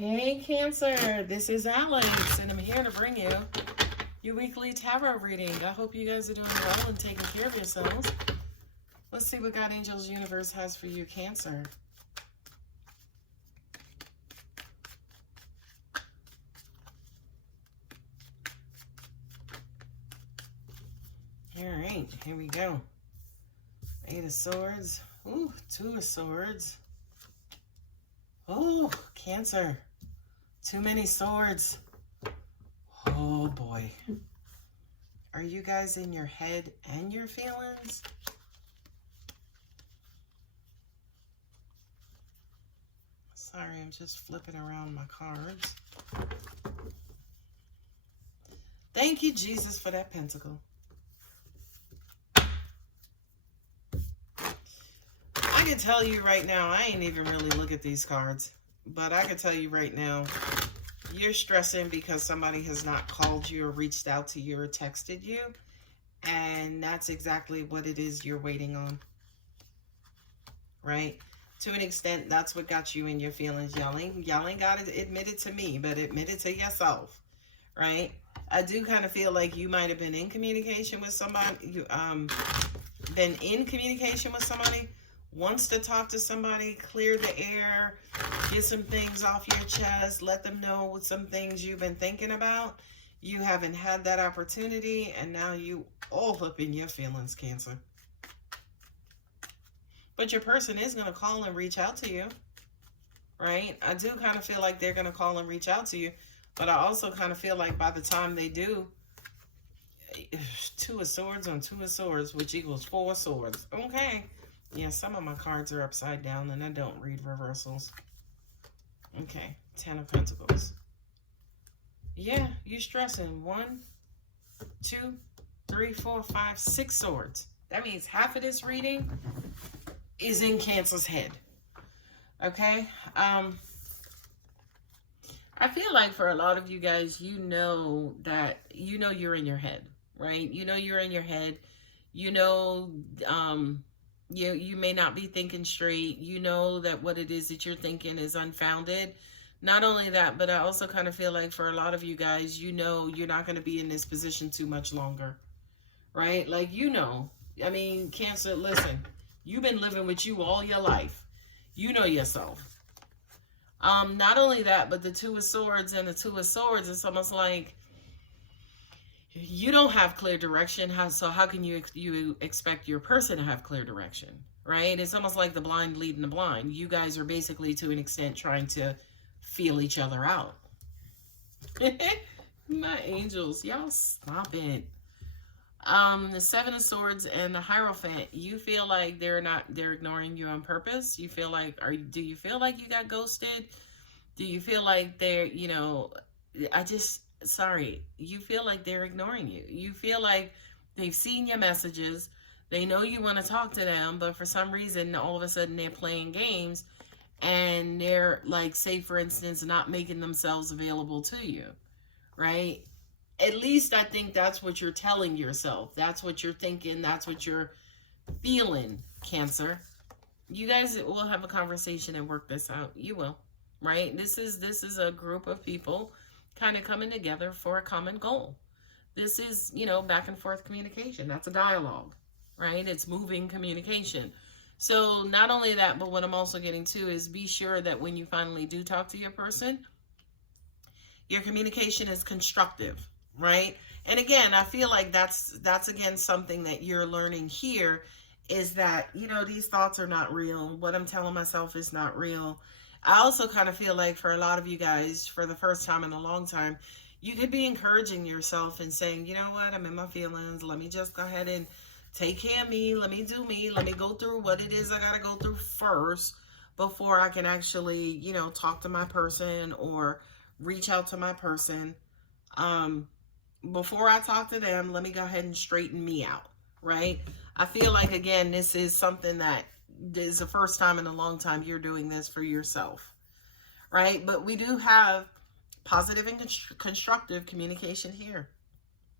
Hey Cancer, this is Alex and I'm here to bring you your weekly tarot reading. I hope you guys are doing well and taking care of yourselves. Let's see what God Angels Universe has for you, Cancer. All right, here we go. Eight of Swords. Ooh, Two of Swords. Oh, Cancer. Too many swords. Oh boy. Are you guys in your head and your feelings? Sorry, I'm just flipping around my cards. Thank you, Jesus, for that pentacle. I can tell you right now, I ain't even really look at these cards, but I can tell you right now, you're stressing because somebody has not called you or reached out to you or texted you, and that's exactly what it is you're waiting on, right? To an extent, that's what got you in your feelings. Y'all ain't got to admit it to me, but admit it to yourself, right? I do kind of feel like you might have been in communication with somebody, wants to talk to somebody, clear the air, get some things off your chest, let them know some things you've been thinking about. You haven't had that opportunity, and now you all up in your feelings, Cancer. But your person is going to call and reach out to you, right? I do kind of feel like they're going to call and reach out to you, but I also kind of feel like by the time they do, Two of Swords on Two of Swords, which equals Four Swords. Okay. Yeah, some of my cards are upside down and I don't read reversals. Okay, Ten of Pentacles. Yeah, you're stressing. 1, 2, 3, 4, 5, 6 swords. That means half of this reading is in Cancer's head. Okay? I feel like for a lot of you guys, you know you're in your head, right? You know you're in your head. You know, you may not be thinking straight. You know that what it is that you're thinking is unfounded. Not only that, but I also kind of feel like for a lot of you guys, you know you're not going to be in this position too much longer, right? Like, you know, I mean, Cancer, listen, you've been living with you all your life. You know yourself. Not only that, but the Two of Swords and the Two of Swords, it's almost like you don't have clear direction. So how can you expect your person to have clear direction, right? It's almost like the blind leading the blind. You guys are basically, to an extent, trying to feel each other out. My angels, y'all stop it. The Seven of Swords and the Hierophant, you feel like they're ignoring you on purpose. You feel like, do you feel like you got ghosted? Do you feel like they're, you know, sorry, you feel like they're ignoring you. You feel like they've seen your messages. They know you want to talk to them, but for some reason, all of a sudden they're playing games and they're, like, say, for instance, not making themselves available to you, right? At least I think that's what you're telling yourself. That's what you're thinking. That's what you're feeling, Cancer. You guys will have a conversation and work this out. You will, right? This is a group of people kind of coming together for a common goal. This is, you know, back and forth communication. That's a dialogue, right? It's moving communication. So not only that, but what I'm also getting to is be sure that when you finally do talk to your person, your communication is constructive, right? And again, I feel like that's again something that you're learning here, is that, you know, these thoughts are not real. What I'm telling myself is not real. I also kind of feel like for a lot of you guys, for the first time in a long time, you could be encouraging yourself and saying, you know what, I'm in my feelings. Let me just go ahead and take care of me. Let me do me. Let me go through what it is I got to go through first before I can actually, you know, talk to my person or reach out to my person. Before I talk to them, let me go ahead and straighten me out, right? I feel like, again, this is something that is the first time in a long time you're doing this for yourself, right? But we do have positive and constructive communication here,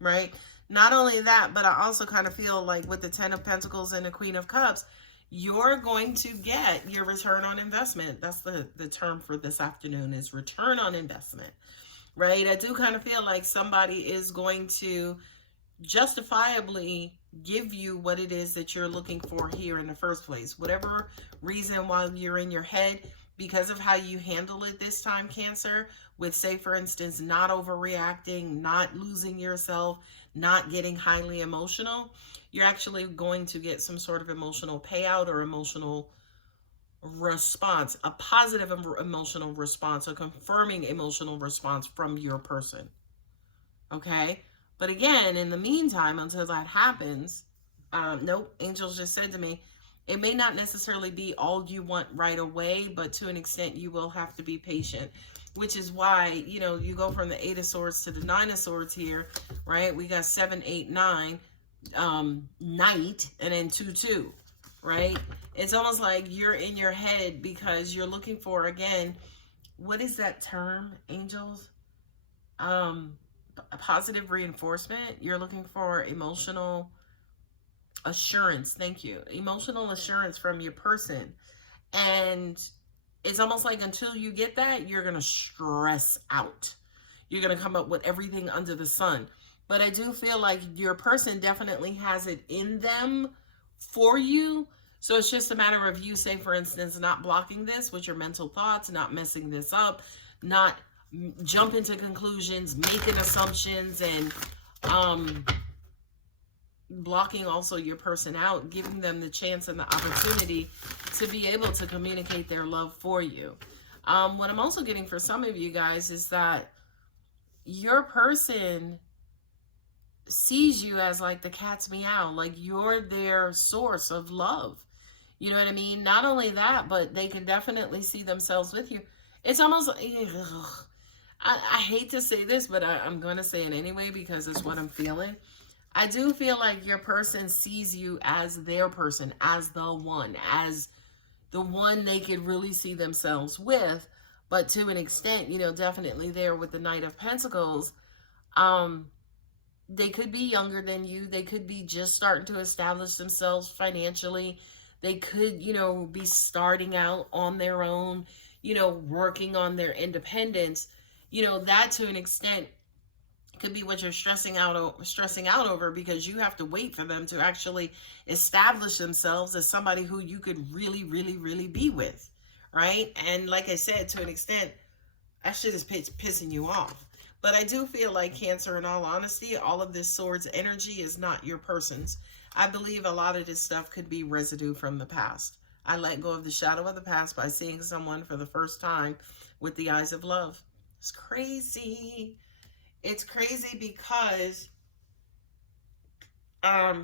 right? Not only that, but I also kind of feel like with the Ten of Pentacles and the Queen of Cups, you're going to get your return on investment. That's the term for this afternoon, is return on investment, right? I do kind of feel like somebody is going to justifiably give you what it is that you're looking for here in the first place. Whatever reason while you're in your head, because of how you handle it this time, Cancer, with, say, for instance, not overreacting, not losing yourself, not getting highly emotional, you're actually going to get some sort of emotional payout or emotional response, a positive emotional response, a confirming emotional response from your person. Okay? But again, in the meantime, until that happens, nope, angels just said to me, it may not necessarily be all you want right away, but to an extent you will have to be patient, which is why, you know, you go from the 8 of Swords to the 9 of Swords here, right? We got 7, 8, 9, Knight, and then 2, 2, right? It's almost like you're in your head because you're looking for, again, what is that term, angels? A positive reinforcement. You're looking for emotional assurance. Thank you. Emotional assurance from your person. And it's almost like until you get that, you're going to stress out. You're going to come up with everything under the sun. But I do feel like your person definitely has it in them for you. So it's just a matter of you, say, for instance, not blocking this with your mental thoughts, not messing this up, not jumping to conclusions, making assumptions, and blocking also your person out, giving them the chance and the opportunity to be able to communicate their love for you. What I'm also getting for some of you guys is that your person sees you as like the cat's meow, like you're their source of love. You know what I mean? Not only that, but they can definitely see themselves with you. It's almost like, I hate to say this, but I'm going to say it anyway because it's what I'm feeling. I do feel like your person sees you as their person, as the one they could really see themselves with. But to an extent, you know, definitely there with the Knight of Pentacles, they could be younger than you. They could be just starting to establish themselves financially. They could, you know, be starting out on their own, you know, working on their independence. You know, that to an extent could be what you're stressing out over, because you have to wait for them to actually establish themselves as somebody who you could really, really, really be with, right? And like I said, to an extent, that shit is pissing you off. But I do feel like, Cancer, in all honesty, all of this Swords energy is not your person's. I believe a lot of this stuff could be residue from the past. I let go of the shadow of the past by seeing someone for the first time with the eyes of love. It's crazy. It's crazy because I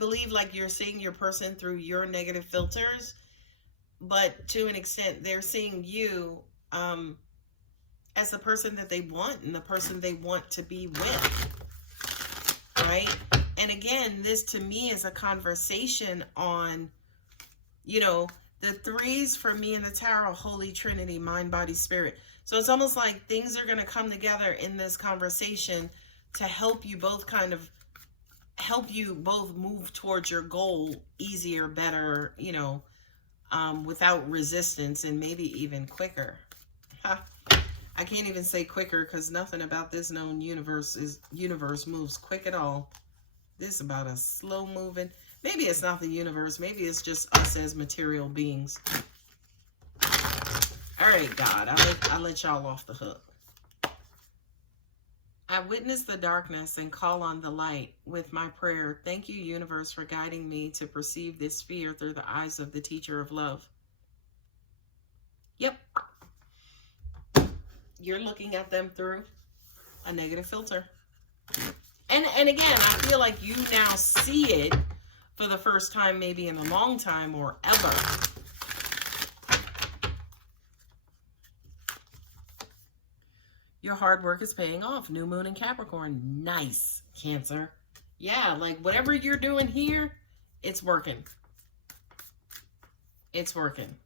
believe like you're seeing your person through your negative filters, but to an extent they're seeing you as the person that they want and the person they want to be with, right? And again, this to me is a conversation on, you know, the threes for me in the tarot, Holy Trinity, mind, body, spirit. So it's almost like things are going to come together in this conversation to help you both move towards your goal easier, better, you know, without resistance, and maybe even quicker. I can't even say quicker because nothing about this known universe moves quick at all. This is about a slow moving. Maybe it's not the universe. Maybe it's just us as material beings. All right, God, I'll let y'all off the hook. I witness the darkness and call on the light with my prayer. Thank you, universe, for guiding me to perceive this sphere through the eyes of the teacher of love. Yep. You're looking at them through a negative filter. And again, I feel like you now see it for the first time, maybe in a long time or ever. Your hard work is paying off. New moon in Capricorn. Nice, Cancer. Yeah, like whatever you're doing here, it's working. It's working.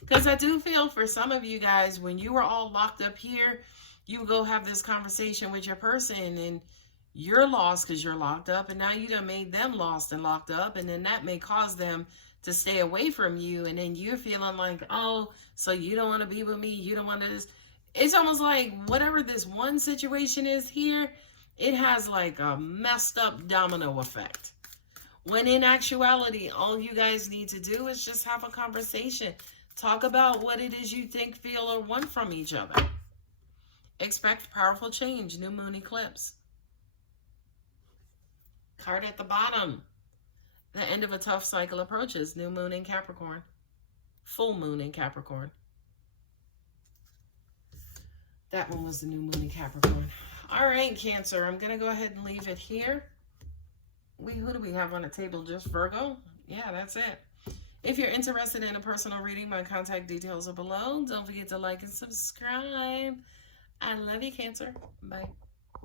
Because I do feel for some of you guys, when you were all locked up here, you go have this conversation with your person and You're lost because you're locked up, and now you done made them lost and locked up, and then that may cause them to stay away from you, and then you're feeling like, oh, so you don't want to be with me, you don't want to this. It's almost like whatever this one situation is here, it has like a messed up domino effect. When in actuality, all you guys need to do is just have a conversation. Talk about what it is you think, feel, or want from each other. Expect powerful change, new moon eclipse. Card at the bottom. The end of a tough cycle approaches, new moon in Capricorn. Full moon in Capricorn. That one was the new moon in Capricorn. All right, Cancer, I'm going to go ahead and leave it here. Who do we have on the table? Just Virgo? Yeah, that's it. If you're interested in a personal reading, my contact details are below. Don't forget to like and subscribe. I love you, Cancer. Bye.